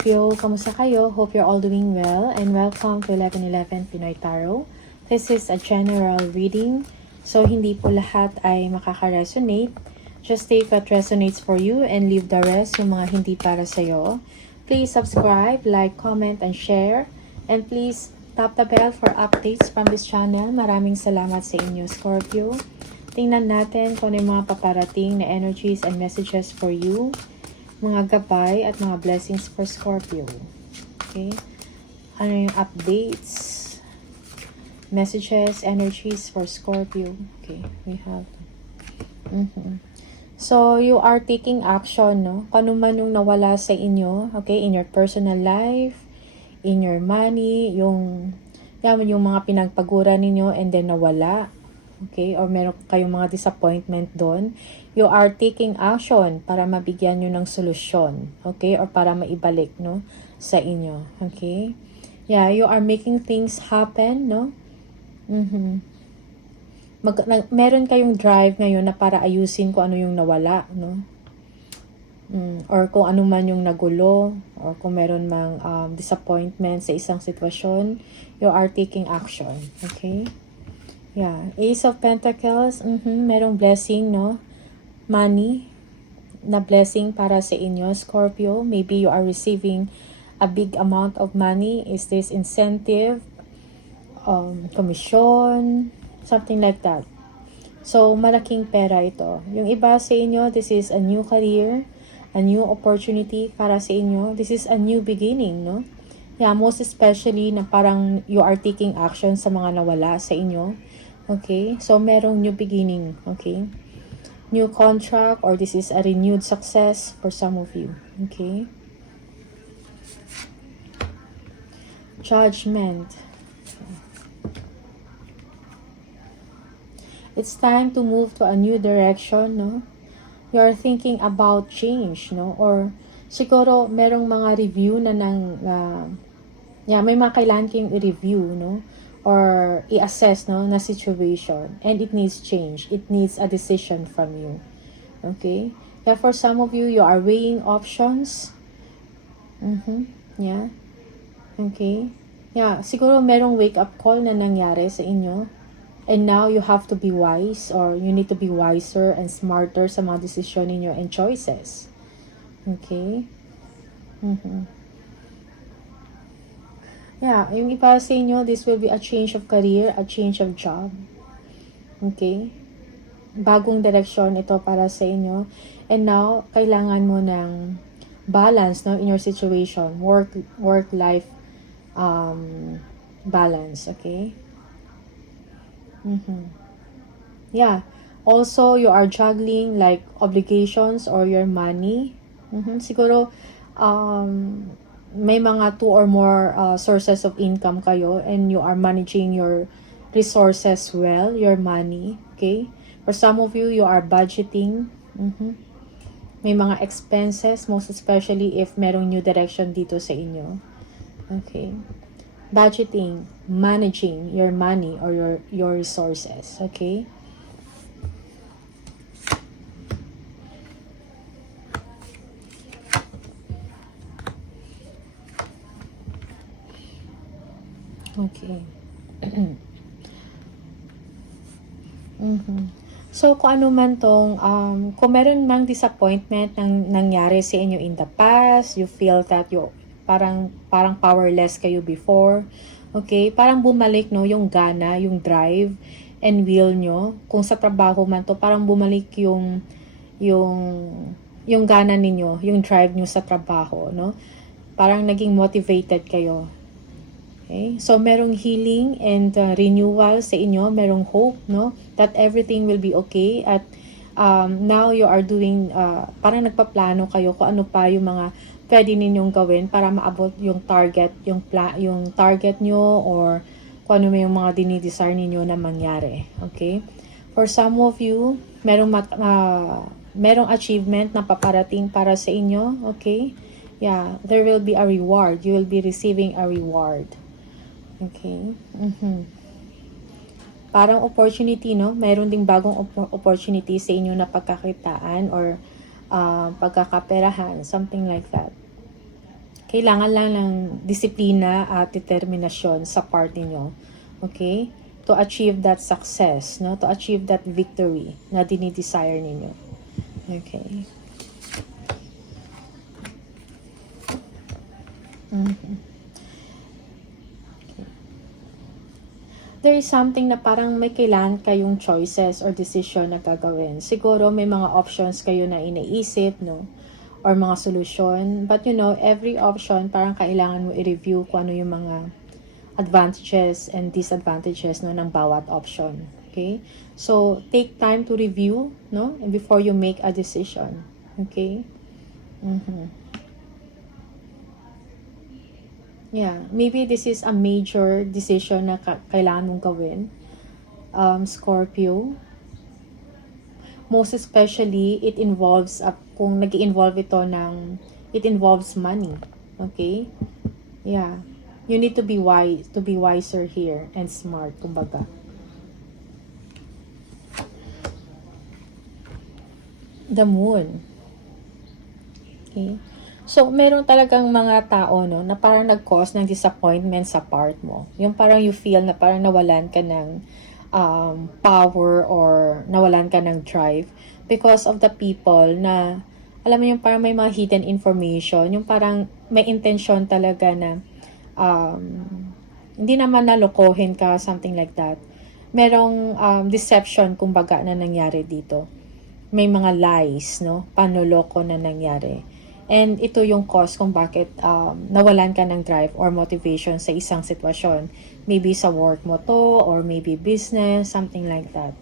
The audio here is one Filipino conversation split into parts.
Scorpio, kamusta kayo? Hope you're all doing well and welcome to 1111 Pinoy Tarot. This is a general reading, so hindi po lahat ay makaka-resonate. Just take what resonates for you and leave the rest, yung mga hindi para sa'yo. Please subscribe, like, comment, and share. And please tap the bell for updates from this channel. Maraming salamat sa inyo, Scorpio. Tingnan natin kung ano yung mga paparating na energies and messages for you. Mga gabay at mga blessings for Scorpio. Okay? Ano yung updates, messages, energies for Scorpio. Okay, we have. So, you are taking action, no? Kano man yung nawala sa inyo, okay? In your personal life, in your money, yung mga pinagpaguran ninyo and then nawala. Okay? Or meron kayong mga disappointment doon. You are taking action para mabigyan nyo ng solusyon. Okay? Or para maibalik, no? Sa inyo. Okay? Yeah, you are making things happen, no? Meron kayong drive ngayon na para ayusin kung ano yung nawala, no? Or kung ano man yung nagulo, or kung meron mang disappointment sa isang sitwasyon, you are taking action. Okay? Yeah, Ace of Pentacles, merong blessing, no? Money na blessing para sa inyo, Scorpio. Maybe you are receiving a big amount of money. Is this incentive, commission, something like that. So, malaking pera ito. Yung iba sa inyo, this is a new career, a new opportunity para sa inyo. This is a new beginning, no? Yeah, most especially na parang you are taking action sa mga nawala sa inyo. Okay? So, merong new beginning. Okay? New contract or this is a renewed success for some of you. Okay? Judgment. It's time to move to a new direction, no? You are thinking about change, no? Or siguro merong mga review na may mga kailangan kayong i-review, no? Or i-assess, no, na situation, and it needs change. It needs a decision from you. Okay? Yeah, for some of you, you are weighing options. Yeah. Okay? Yeah, siguro merong wake-up call na nangyari sa inyo. And now, you have to be wise, or you need to be wiser and smarter sa mga desisyon ninyo and choices. Okay? Yeah, yung iba sa inyo, this will be a change of career, a change of job. Okay? Bagong direksyon ito para sa inyo. And now, kailangan mo ng balance, no, in your situation. Work-life balance. Okay? Yeah. Also, you are juggling like obligations or your money. Siguro, may mga 2 or more sources of income kayo and you are managing your resources well, your money. Okay? For some of you, you are budgeting. May mga expenses, most especially if merong new direction dito sa inyo. Okay? Budgeting, managing your money or your resources. Okay? Okay. So, kung ano man tong, kung meron mang disappointment nang nangyari sa inyo in the past, you feel that you parang powerless kayo before. Okay? Parang bumalik, no, yung gana, yung drive and will nyo. Kung sa trabaho man to, parang bumalik yung gana ninyo, yung drive nyo sa trabaho, no? Parang naging motivated kayo. Okay? So, merong healing and renewal sa inyo. Merong hope, no? That everything will be okay. At now you are doing, parang nagpaplano kayo kung ano pa yung mga pwede ninyong gawin para maabot yung target, yung target nyo or kung ano yung mga dinidesire ninyo na mangyari. Okay? For some of you, merong achievement na paparating para sa inyo. Okay? Yeah, there will be a reward. You will be receiving a reward. Okay. Parang opportunity, no? Mayroon ding bagong opportunity sa inyo na pagkakitaan or pagkakaperahan, something like that. Kailangan lang ng disiplina at determinasyon sa part ninyo. Okay? To achieve that success, no? To achieve that victory na dinidesire ninyo. Okay. There is something na parang may kailangan kayong choices or decision na gagawin. Siguro may mga options kayo na iniisip, no? Or mga solusyon. But you know, every option, parang kailangan mo i-review kung ano yung mga advantages and disadvantages, no, ng bawat option. Okay? So, take time to review, no? And before you make a decision. Okay? Yeah, maybe this is a major decision na kailangan mong gawin. Scorpio. Most especially, it involves, kung nag-involve ito it involves money. Okay? Yeah. You need to be wiser here and smart, kumbaga. The Moon. Okay? So, meron talagang mga tao, no, na parang nag-cause ng disappointment sa part mo. Yung parang you feel na parang nawalan ka ng power or nawalan ka ng drive because of the people na, alam mo yung parang may mga hidden information, yung parang may intention talaga na hindi naman nalokohin ka, something like that. Merong deception, kumbaga, na nangyari dito. May mga lies, no, panloloko na nangyari. And ito yung cause kung bakit nawalan ka ng drive or motivation sa isang sitwasyon. Maybe sa work mo to, or maybe business, something like that.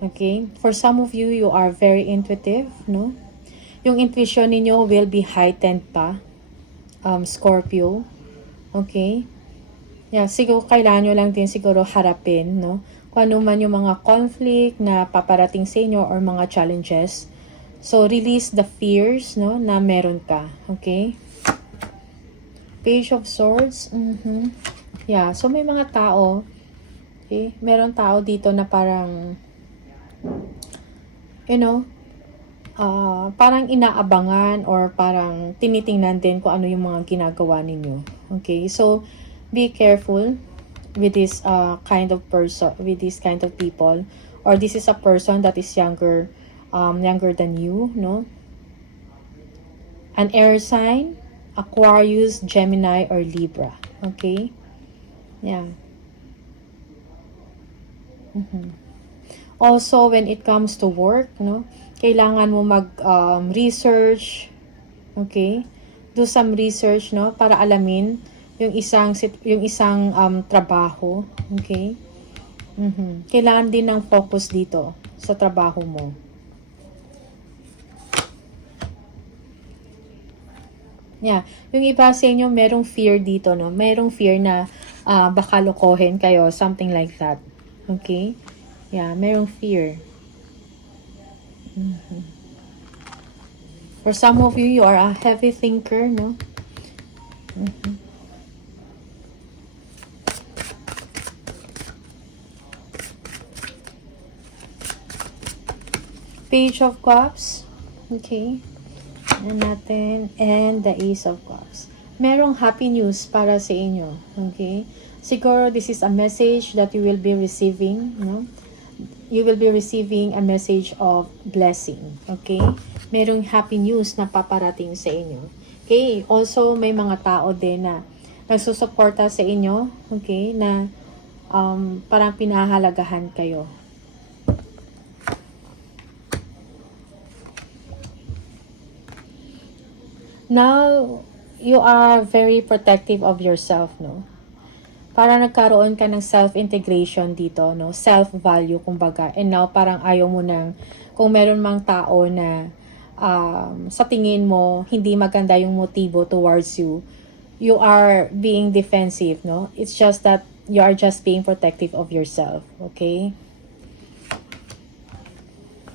Okay? For some of you, you are very intuitive, no? Yung intuition ninyo will be heightened pa, Scorpio. Okay? Yeah, siguro kailangan nyo lang din siguro harapin, no? Kung ano man yung mga conflict na paparating sa inyo or mga challenges. So, release the fears, no, na meron ka. Okay? Page of Swords. Yeah. So, may mga tao. Okay? Meron tao dito na parang, you know, parang inaabangan or parang tinitingnan din kung ano yung mga ginagawa ninyo. Okay? So, be careful with this kind of person, with this kind of people. Or this is a person that is younger than you, no? An air sign, Aquarius, Gemini, or Libra. Okay? Yeah. Also, when it comes to work, no? Kailangan mo mag-research. Okay? Do some research, no? Para alamin yung isang trabaho. Okay? Kailangan din ng focus dito sa trabaho mo. Yeah. Yung iba sa inyo, merong fear dito, no? Merong fear na baka lokohin kayo, something like that. Okay? Yeah, merong fear. For some of you, you are a heavy thinker, no? Page of Cups. Okay. Natin, and the Ace of Cups. Merong happy news para sa inyo. Okay? Siguro this is a message that you will be receiving, no? You will be receiving a message of blessing. Okay? Merong happy news na paparating sa inyo. Okay? Also, may mga tao din na nagsusuporta sa inyo, okay, na parang pinahalagahan kayo. Now, you are very protective of yourself, no? Para nagkaroon ka ng self-integration dito, no? Self-value, kumbaga. And now, parang ayaw mo nang, kung meron mang tao na sa tingin mo, hindi maganda yung motibo towards you, you are being defensive, no? It's just that you are just being protective of yourself, okay?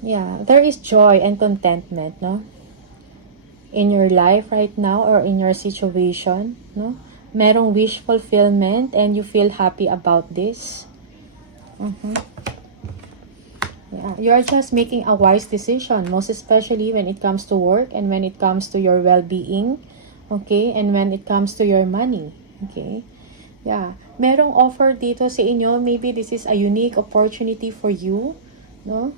Yeah, there is joy and contentment, no? In your life right now or in your situation, no? Merong wish fulfillment and you feel happy about this. Yeah, you are just making a wise decision, most especially when it comes to work and when it comes to your well-being. Okay? And when it comes to your money. Okay? Yeah. Merong offer dito sa inyo. Maybe this is a unique opportunity for you. No?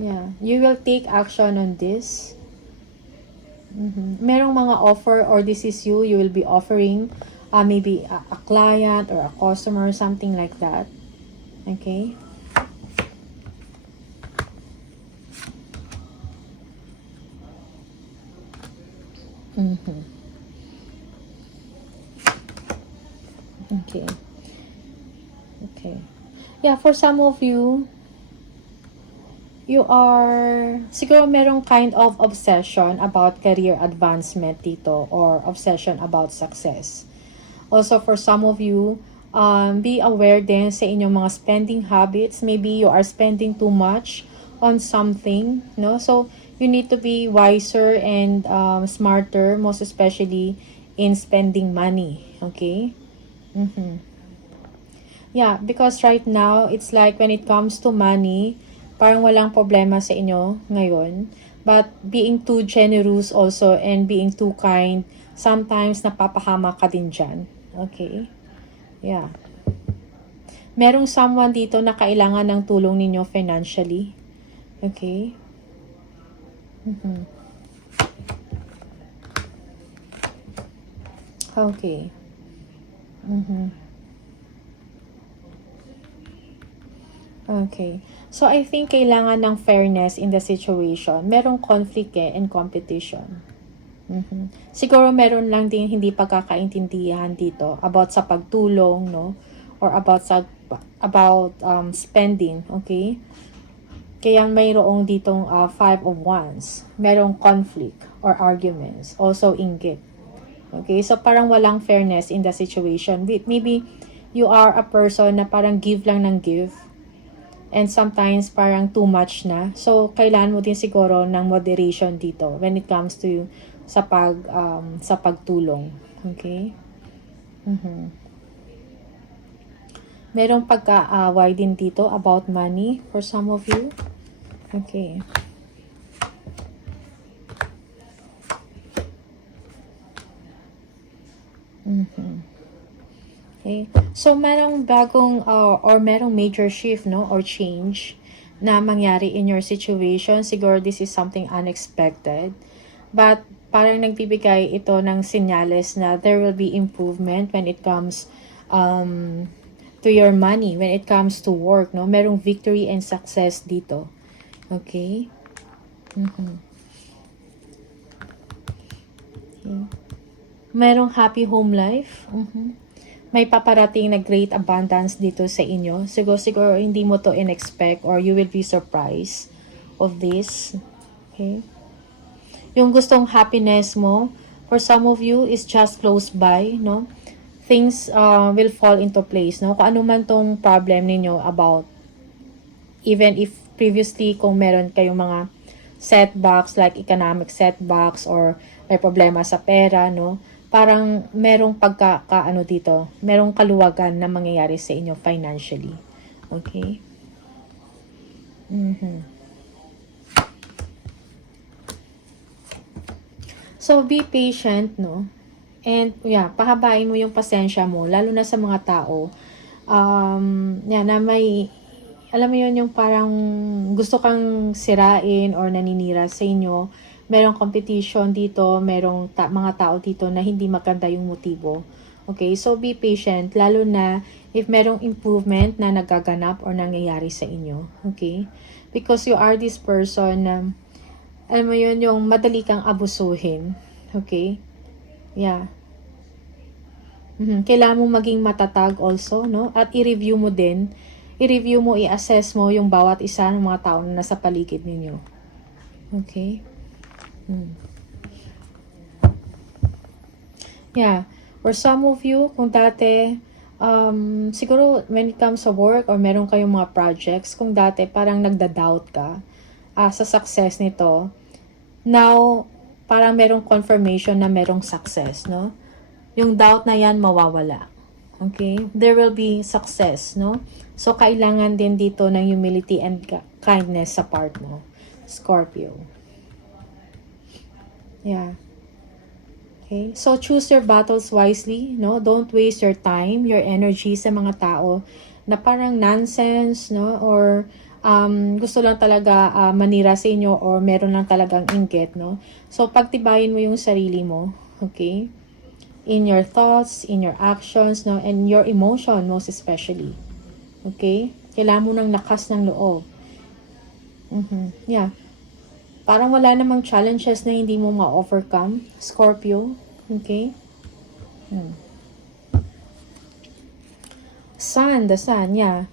Yeah. You will take action on this. Merong mga offer, or this is you will be offering maybe a client or a customer, something like that. Okay? Okay. Okay. Yeah, for some of you, you are, siguro merong kind of obsession about career advancement dito, or obsession about success. Also, for some of you, be aware din sa inyong mga spending habits. Maybe you are spending too much on something, no? So, you need to be wiser and smarter, most especially in spending money, okay? Yeah, because right now, it's like when it comes to money, parang walang problema sa inyo ngayon. But being too generous also and being too kind, sometimes napapahama ka din dyan. Okay? Yeah. Merong someone dito na kailangan ng tulong ninyo financially. Okay? Okay. Okay. So, I think kailangan ng fairness in the situation. Merong conflict and competition. Siguro meron lang din hindi pagkakaintindihan dito about sa pagtulong, no? Or about spending, okay? Kaya mayroong ditong 5 of Wands. Merong conflict or arguments. Also inggit. Okay? So, parang walang fairness in the situation. Maybe you are a person na parang give lang ng give. And sometimes parang too much na. So, kailangan mo din siguro ng moderation dito when it comes to sa pagtulong. Okay? Merong pagkaaway din dito about money for some of you. Okay. Okay. So, merong bagong or merong major shift, no? Or change na mangyari in your situation. Siguro this is something unexpected. But, parang nagbibigay ito ng senyales na there will be improvement when it comes to your money, when it comes to work, no? Merong victory and success dito. Okay? Okay. Merong happy home life. May paparating na great abundance dito sa inyo. Siguro hindi mo to in-expect, or you will be surprised of this. Okay? Yung gustong happiness mo, for some of you, is just close by, no? Things will fall into place, no? Kung ano man tong problem ninyo about, even if previously kung meron kayong mga setbacks, like economic setbacks, or may problema sa pera, no? Parang merong dito, merong kaluwagan na mangyayari sa inyo financially. Okay? So, be patient, no? And, yeah, pahabain mo yung pasensya mo, lalo na sa mga tao. Na may, alam mo yun, yung parang gusto kang sirain or naninira sa inyo. Merong competition dito, merong mga tao dito na hindi maganda yung motibo. Okay, so be patient, lalo na if merong improvement na nagaganap or nangyayari sa inyo. Okay? Because you are this person na, alam mo yun, yung madali kang abusuhin. Okay? Yeah. Kailangan mo maging matatag also, no? At i-review mo din. I-review mo, i-assess mo yung bawat isa ng mga tao na nasa paligid ninyo. Okay? Yeah. For some of you, kung dati, siguro when it comes sa work or meron kayong mga projects, kung dati parang nagda-doubt ka sa success nito, now, parang merong confirmation na merong success, no? Yung doubt na yan mawawala. Okay? There will be success, no? So, kailangan din dito ng humility and kindness sa part mo. Scorpio. Yeah. Okay? So, choose your battles wisely, no? Don't waste your time, your energy sa mga tao na parang nonsense, no? Or gusto lang talaga manira sa inyo or meron lang talagang inggit, no? So, pagtibayin mo yung sarili mo, okay? In your thoughts, in your actions, no? And your emotion, most especially. Okay? Kailangan mo ng lakas ng loob. Yeah. Parang wala namang challenges na hindi mo ma-overcome, Scorpio. Okay? Sun, the sun, yeah.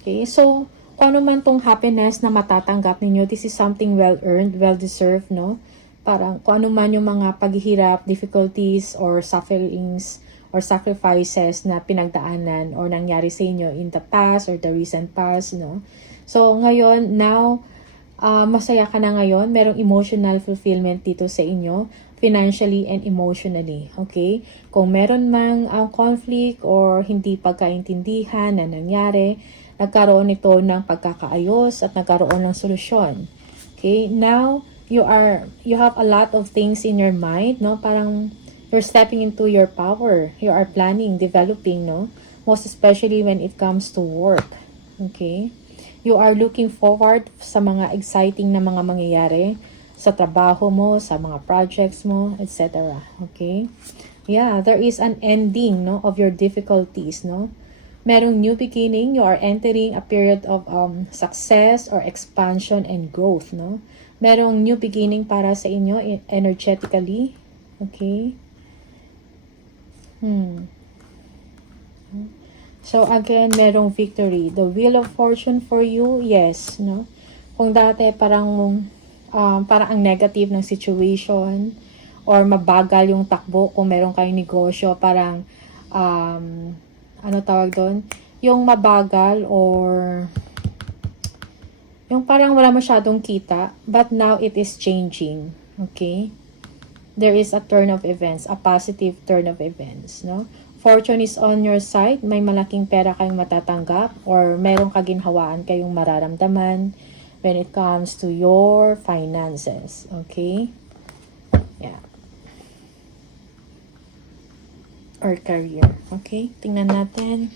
Okay, so, kung ano man tong happiness na matatanggap ninyo, this is something well-earned, well-deserved, no? Parang kung ano man yung mga paghihirap, difficulties, or sufferings, or sacrifices na pinagdaanan or nangyari sa inyo in the past or the recent past, no? So, ngayon, now, masaya ka na ngayon, merong emotional fulfillment dito sa inyo, financially and emotionally, okay? Kung meron mang conflict or hindi pagkaintindihan na nangyari, nagkaroon ito ng pagkakaayos at nagkaroon ng solusyon. Okay? Now, you have a lot of things in your mind, no? Parang you're stepping into your power. You are planning, developing, no? Most especially when it comes to work. Okay? You are looking forward sa mga exciting na mga mangyayari sa trabaho mo, sa mga projects mo, etc. Okay? Yeah, there is an ending, no, of your difficulties, no? Merong new beginning, you are entering a period of success or expansion and growth, no? Merong new beginning para sa inyo energetically. Okay? So, again, merong victory. The wheel of fortune for you, yes, no? Kung dati parang ang negative ng situation or mabagal yung takbo kung meron kayong negosyo, parang ano tawag doon? Yung mabagal or yung parang wala masyadong kita, but now it is changing. Okay? There is a turn of events, a positive turn of events, no? Fortune is on your side, may malaking pera kayong matatanggap or merong kaginhawaan kayong mararamdaman when it comes to your finances. Okay? Yeah. Or career. Okay? Tingnan natin.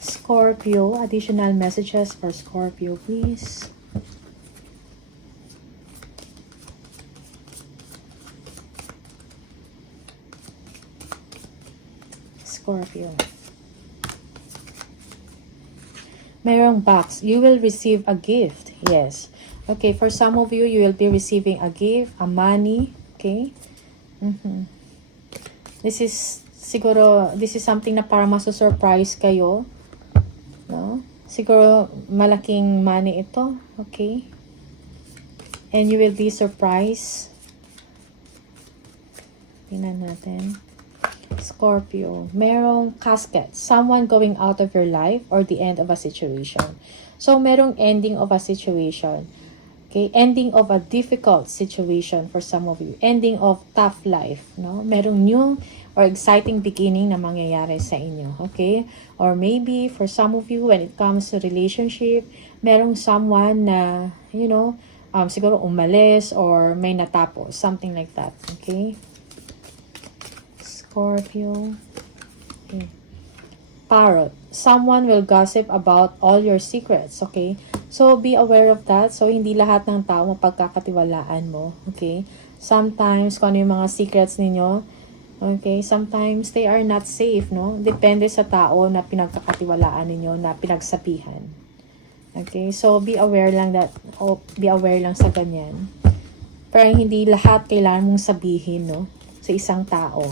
Scorpio, additional messages for Scorpio, please. Scorpio. Mayroong box. You will receive a gift. Yes. Okay, for some of you, you will be receiving a gift, a money. Okay? This is, siguro, this is something na para masu-surprise kayo. No? Siguro, malaking money ito. Okay? And you will be surprised. Tingnan natin. Scorpio, merong casket, someone going out of your life or the end of a situation. So, merong ending of a situation. Okay, ending of a difficult situation for some of you. Ending of tough life, no? Merong new or exciting beginning na mangyayari sa inyo, okay? Or maybe for some of you, when it comes to relationship, merong someone na, you know, siguro umalis or may natapos, something like that, okay? Scorpio. Okay. Parrot. Someone will gossip about all your secrets, okay? So, be aware of that. So, hindi lahat ng tao mapagkakatiwalaan mo, okay? Sometimes, kung ano yung mga secrets ninyo, okay, sometimes they are not safe, no? Depende sa tao na pinagkakatiwalaan ninyo, na pinagsabihan. Okay? So, be aware lang sa ganyan. Pero hindi lahat kailangan mong sabihin, no? Sa isang tao.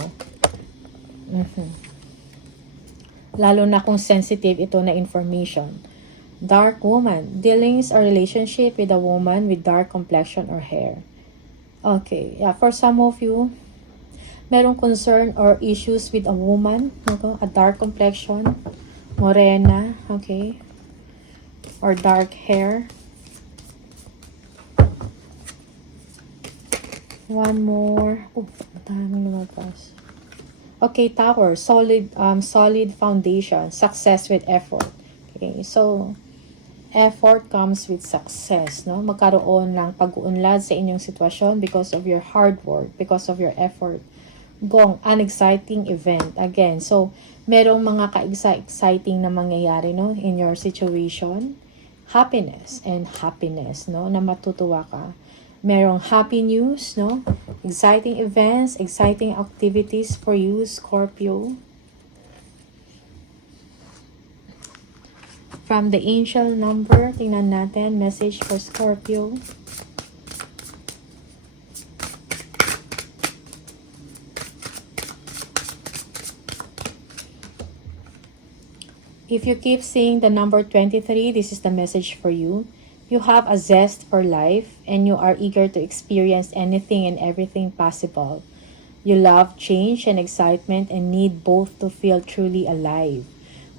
Lalo na kung sensitive ito na information. Dark woman. Dealings or relationship with a woman with dark complexion or hair. Okay. Yeah, for some of you, merong concern or issues with a woman. Okay? A dark complexion. Morena. Okay. Or dark hair. One more. Oh, matamang lumabas. Okay, tower, solid foundation, success with effort. Okay, so effort comes with success, no? Magkaroon ng pag-uunlad sa inyong sitwasyon because of your hard work, because of your effort. Gong, an exciting event. Again, so, merong mga ka-exciting na mangyayari, no? In your situation. Happiness and happiness, no? Na matutuwa ka. Merong happy news, no? Exciting events, exciting activities for you, Scorpio. From the angel number, tingnan natin, message for Scorpio. If you keep seeing the number 23, this is the message for you. You have a zest for life and you are eager to experience anything and everything possible. You love change and excitement and need both to feel truly alive.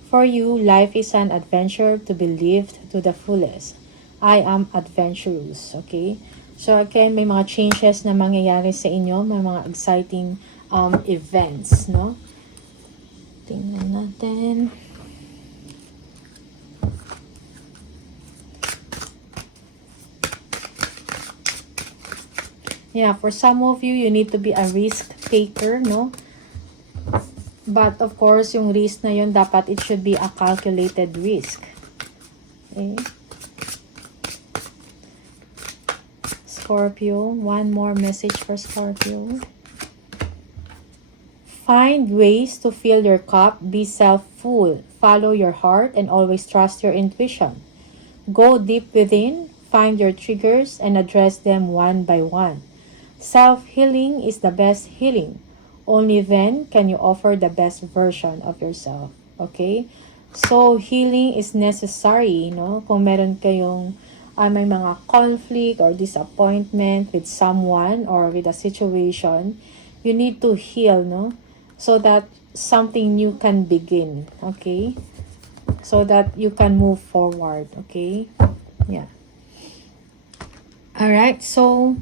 For you, life is an adventure to be lived to the fullest. I am adventurous, okay? So again, may mga changes na mangyayari sa inyo, may mga exciting events, no? Tingnan natin. Yeah, for some of you, you need to be a risk taker, no? But of course, yung risk na yun, dapat it should be a calculated risk. Okay? Scorpio, one more message for Scorpio. Find ways to fill your cup, be self-full, follow your heart, and always trust your intuition. Go deep within, find your triggers, and address them one by one. Self-healing is the best healing. Only then can you offer the best version of yourself. Okay? So, healing is necessary, no? Kung meron kayong may mga conflict or disappointment with someone or with a situation, you need to heal, no? So that something new can begin. Okay? So that you can move forward. Okay? Yeah. Alright, so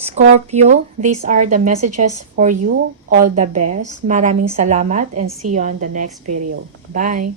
Scorpio, these are the messages for you. All the best. Maraming salamat and see you on the next video. Bye!